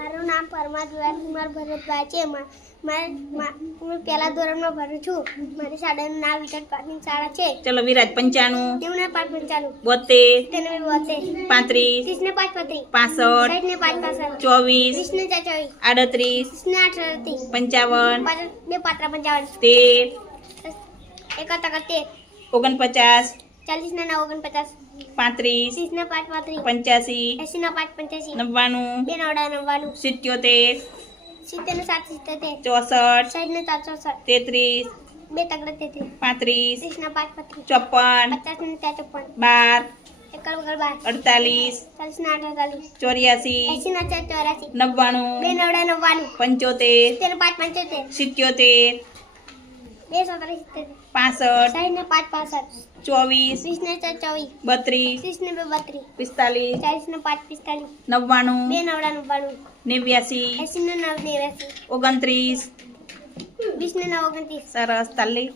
મારું નામ પરમાર કુમાર ભરતભાઈ છે. હું પહેલા ધોરણમાં ભણું છું. મારી શાળાનું નામ વિકટ પ્રાથમિક શાળા છે. ચલો વિરાજ 95 તેમને 5 95 72 72 35 30 ને 5 35 65 60 ને 5 65 24 20 ને 4 38 20 ને 8 38 55 2 પાત્રા 55 13 71 49 40 ને 9 49 35 30 ને 5 35 85 80 ને 5 85 99 2 99 77 70 ને 7 77 64 60 ને 4 64 33 2 તગડા 33 35 30 ને 5 35 54 50 ને 54 12 એકલ વગર 12 48 40 ને 48 84 80 ને 84 99 2 99 75 70 ને 5 75 77 2 37 65 60 ને 5 65 24 20 ને 4 24 32 30 ને 2 32 45 40 ને 5 45 99 2 99 89 80 ને 9 89 29 20 ને 9 29 સરસ તાલી